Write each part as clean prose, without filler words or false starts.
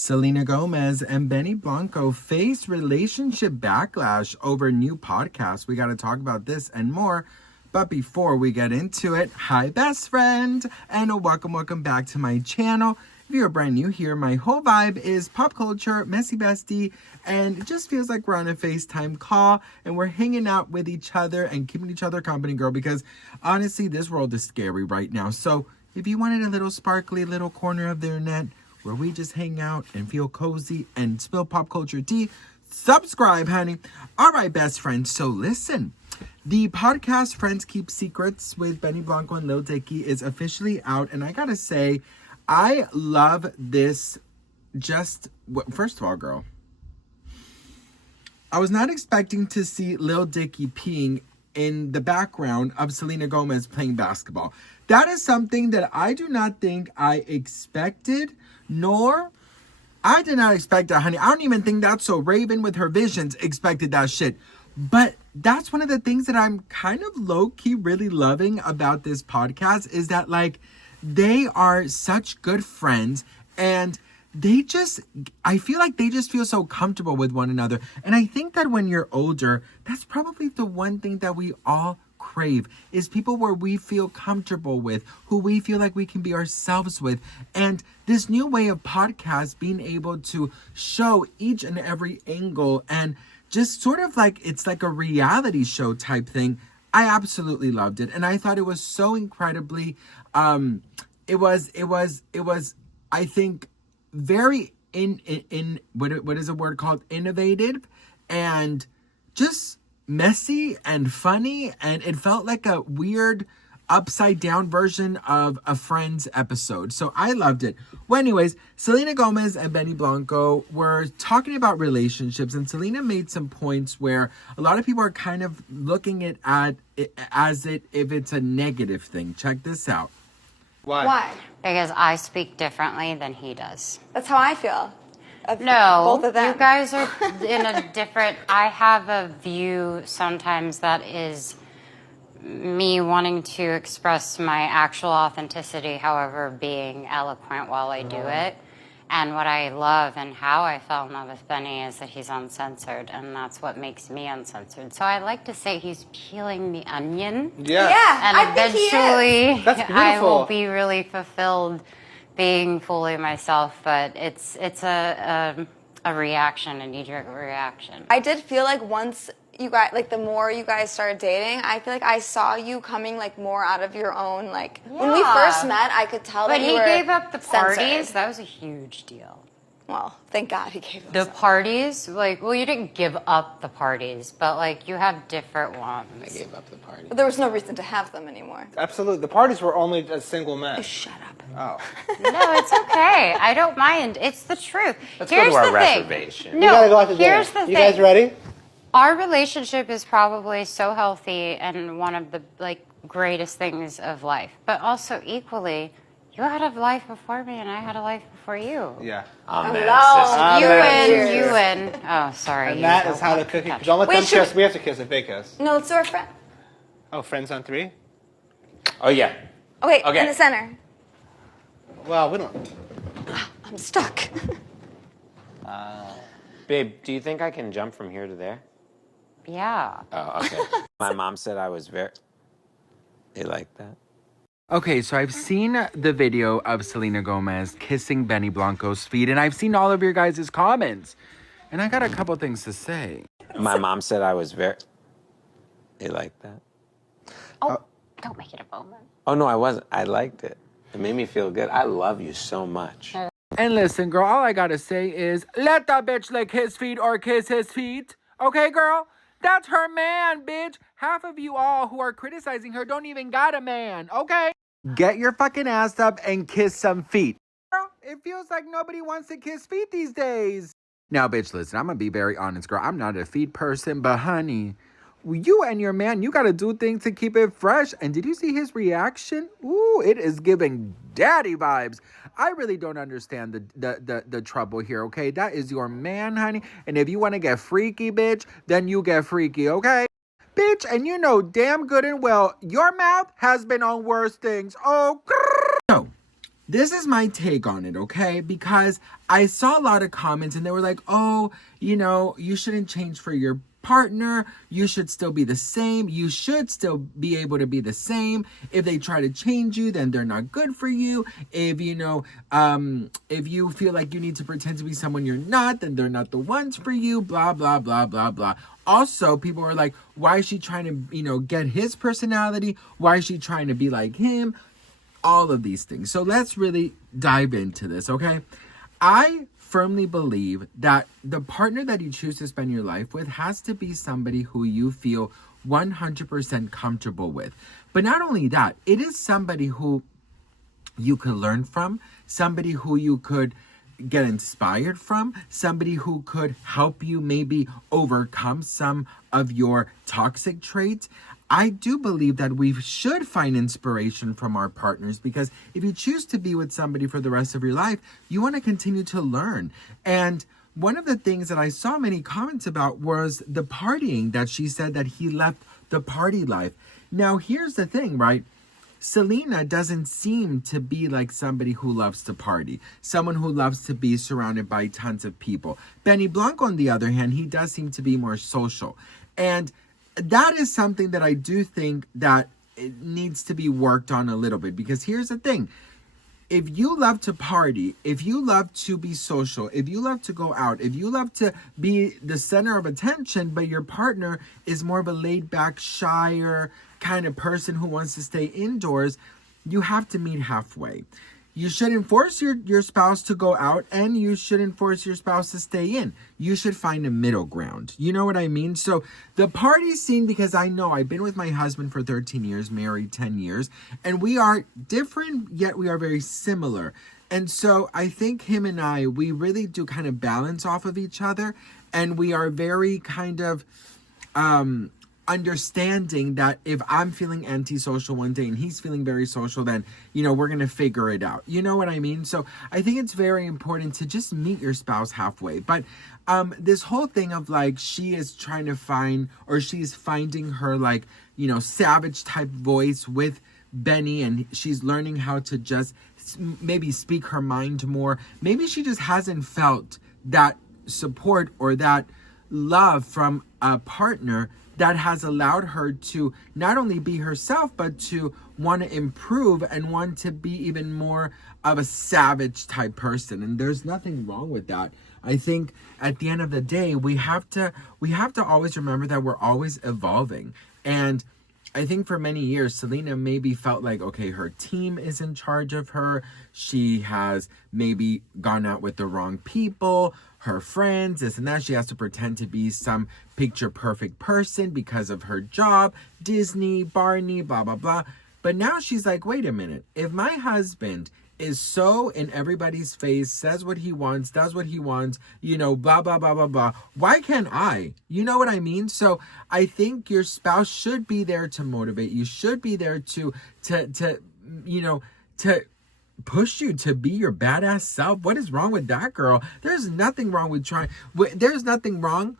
Selena Gomez and Benny Blanco face relationship backlash over new podcast. We got to talk about this and more. But before we get into it, hi best friend, and welcome back to my channel. If you're brand new here, my whole vibe is pop culture, messy bestie, and it just feels like we're on a FaceTime call and we're hanging out with each other and keeping each other company, girl, because honestly, this world is scary right now. So if you wanted a little sparkly little corner of the internet where we just hang out and feel cozy and spill pop culture tea, subscribe, honey. All right, best friends. So listen, the podcast Friends Keep Secrets with Benny Blanco and Lil Dicky is officially out. And I gotta say, I love this. First of all, girl, I was not expecting to see Lil Dicky peeing in the background of Selena Gomez playing basketball. That is something that I do not think I expected, nor I did not expect that, honey. I don't even think that's so Raven with her visions expected that shit. But that's one of the things that I'm kind of low-key really loving about this podcast is that, like, they are such good friends and I feel like they just feel so comfortable with one another. And I think that when you're older, that's probably the one thing that we all crave is people where we feel comfortable with, who we feel like we can be ourselves with. And this new way of podcast being able to show each and every angle and just sort of like it's like a reality show type thing. I absolutely loved it. And I thought it was so incredibly it was I think very what is a word called innovative and just messy and funny, and it felt like a weird upside down version of a Friends episode. So I loved it. Well, anyways, Selena Gomez and Benny Blanco were talking about relationships, and Selena made some points where a lot of people are kind of looking at it as if it's a negative thing. Check this out. Why? Because I speak differently than he does. That's how I feel. No, both of them. You guys are in a different... I have a view sometimes that is me wanting to express my actual authenticity, however, being eloquent while I do it. And what I love and how I fell in love with Benny is that he's uncensored, and that's what makes me uncensored. So I like to say he's peeling the onion. Yeah, And I think he eventually is. That's beautiful. I will be really fulfilled being fully myself, but it's a reaction, a knee-jerk reaction. I did feel like once you guys, like the more you guys started dating, I feel like I saw you coming like more out of your own, like when we first met, I could tell that you were But he gave up the parties. censored. That was a huge deal. Well, thank God he gave up The some. parties, like, well, you didn't give up the parties, but like you have different ones. I gave up the party. But there was no reason to have them anymore. Absolutely. The parties were only as single men. Shut up. Oh. No, it's okay. I don't mind. It's the truth. Let's go to our reservation. No, We gotta go out to dinner. here's the thing. You guys ready? Our relationship is probably so healthy and one of the like greatest things of life. But also equally, you had a life before me and I had a life before you. Yeah. Amen, Hello. You Cheers. win, you win. Oh, sorry. And you that don't is how the want to cookie. touch. Don't let Wait, them should kiss. we- We have to kiss if they kiss. No, let's do our friend. Oh, friends on three? Oh, yeah. Okay, Okay. in the center. Well, we don't. I'm stuck. Babe, do you think I can jump from here to there? Yeah. Oh, okay. My mom said I was very... They like that? Okay, so I've seen the video of Selena Gomez kissing Benny Blanco's feet, and I've seen all of your guys' comments. And I got a couple things to say. My mom said I was very... They like that? Oh, don't make it a moment. Oh, no, I wasn't. I liked it. It made me feel good. I love you so much. And listen, girl, all I gotta say is, let that bitch lick his feet or kiss his feet. Okay, girl? That's her man, bitch. Half of you all who are criticizing her don't even got a man, okay? Get your fucking ass up and kiss some feet. Girl, it feels like nobody wants to kiss feet these days. Now, bitch, listen, I'm gonna be very honest, girl. I'm not a feet person, but honey, you and your man, you gotta do things to keep it fresh. And did you see his reaction? Ooh, it is giving daddy vibes. I really don't understand the trouble here, okay? That is your man, honey. And if you want to get freaky, bitch, then you get freaky, okay? Bitch, and you know damn good and well, your mouth has been on worse things. Oh, no. this is my take on it, okay? Because I saw a lot of comments and they were like, oh, you know, you shouldn't change for your partner. You should still be the same. You should still be able to be the same. If they try to change you, then they're not good for you. If you know, if you feel like you need to pretend to be someone you're not, then they're not the ones for you, blah, blah, blah, blah, blah. Also, people were like, why is she trying to, you know, get his personality? Why is she trying to be like him? All of these things. So let's really dive into this, okay? I firmly believe that the partner that you choose to spend your life with has to be somebody who you feel 100% comfortable with. But not only that, it is somebody who you could learn from, somebody who you could get inspired from, somebody who could help you maybe overcome some of your toxic traits. I do believe that we should find inspiration from our partners, because if you choose to be with somebody for the rest of your life, you want to continue to learn. And one of the things that I saw many comments about was the partying, that she said that he left the party life. Now, here's the thing, right? Selena doesn't seem to be like somebody who loves to party, someone who loves to be surrounded by tons of people. Benny Blanco, on the other hand, he does seem to be more social. And that is something that I do think that it needs to be worked on a little bit, because here's the thing. If you love to party, if you love to be social, if you love to go out, if you love to be the center of attention, but your partner is more of a laid back, shyer kind of person who wants to stay indoors, you have to meet halfway. You shouldn't force your spouse to go out, and you shouldn't force your spouse to stay in. You should find a middle ground. You know what I mean? So the party scene, because I know I've been with my husband for 13 years, married 10 years, and we are different, yet we are very similar. And so I think him and I, we really do kind of balance off of each other, and we are very kind of understanding that if I'm feeling antisocial one day and he's feeling very social, then, you know, we're going to figure it out. You know what I mean? So I think it's very important to just meet your spouse halfway. But this whole thing of like, she is trying to find, or she's finding her like, you know, savage type voice with Benny, and she's learning how to just maybe speak her mind more. Maybe she just hasn't felt that support or that love from a partner that has allowed her to not only be herself, but to want to improve and want to be even more of a savage type person. And there's nothing wrong with that. I think at the end of the day, we have to always remember that we're always evolving. And I think for many years, Selena maybe felt like, okay, her team is in charge of her. She has maybe gone out with the wrong people, her friends, this and that. She has to pretend to be some picture perfect person because of her job, Disney, Barney, blah, blah, blah. But now she's like, wait a minute. If my husband is so in everybody's face, says what he wants, does what he wants, you know, blah, blah, blah, blah, blah, why can't I? You know what I mean? So I think your spouse should be there to motivate you, should be there to push you to be your badass self. What is wrong with that, girl? There's nothing wrong with there's nothing wrong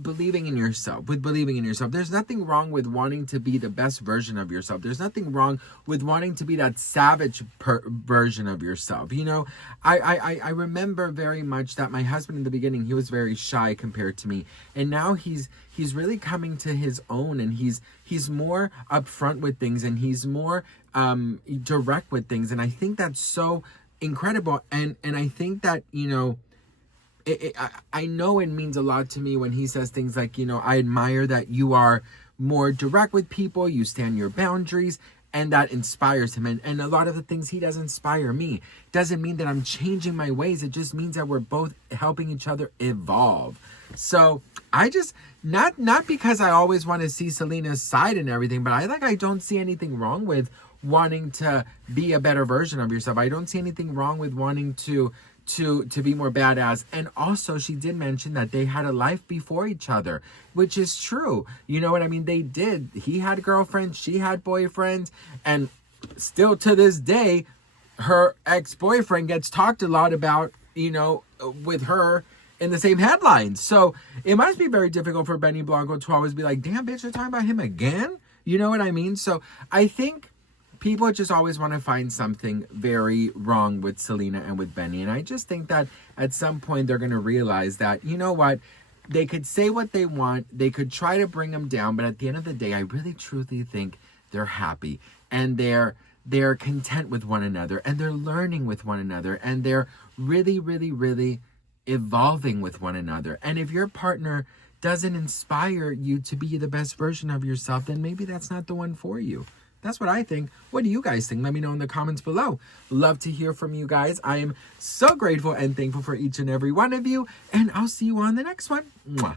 believing in yourself, There's nothing wrong with wanting to be the best version of yourself. There's nothing wrong with wanting to be that savage version of yourself. You know, I remember very much that my husband in the beginning, he was very shy compared to me. And now he's really coming to his own, and he's more upfront with things, and he's more direct with things. And I think that's so incredible. And I think that, you know, I know it means a lot to me when he says things like, you know, I admire that you are more direct with people, you stand your boundaries, and that inspires him. And a lot of the things he does inspire me. Doesn't mean that I'm changing my ways. It just means that we're both helping each other evolve. So I just, not because I always want to see Selena's side and everything, but I don't see anything wrong with wanting to be a better version of yourself. I don't see anything wrong with wanting to be more badass. And also, she did mention that they had a life before each other, which is true. You know what I mean? They did. He had girlfriends, she had boyfriends, and still to this day, her ex-boyfriend gets talked a lot about, you know, with her in the same headlines. So it must be very difficult for Benny Blanco to always be like, damn, bitch, you're talking about him again? You know what I mean? So I think people just always want to find something very wrong with Selena and with Benny. And I just think that at some point they're going to realize that, you know what? They could say what they want. They could try to bring them down. But at the end of the day, I really truly think they're happy. And they're content with one another. And they're learning with one another. And they're really, really, really evolving with one another. And if your partner doesn't inspire you to be the best version of yourself, then maybe that's not the one for you. That's what I think. What do you guys think? Let me know in the comments below. Love to hear from you guys. I am so grateful and thankful for each and every one of you. And I'll see you on the next one. Mwah.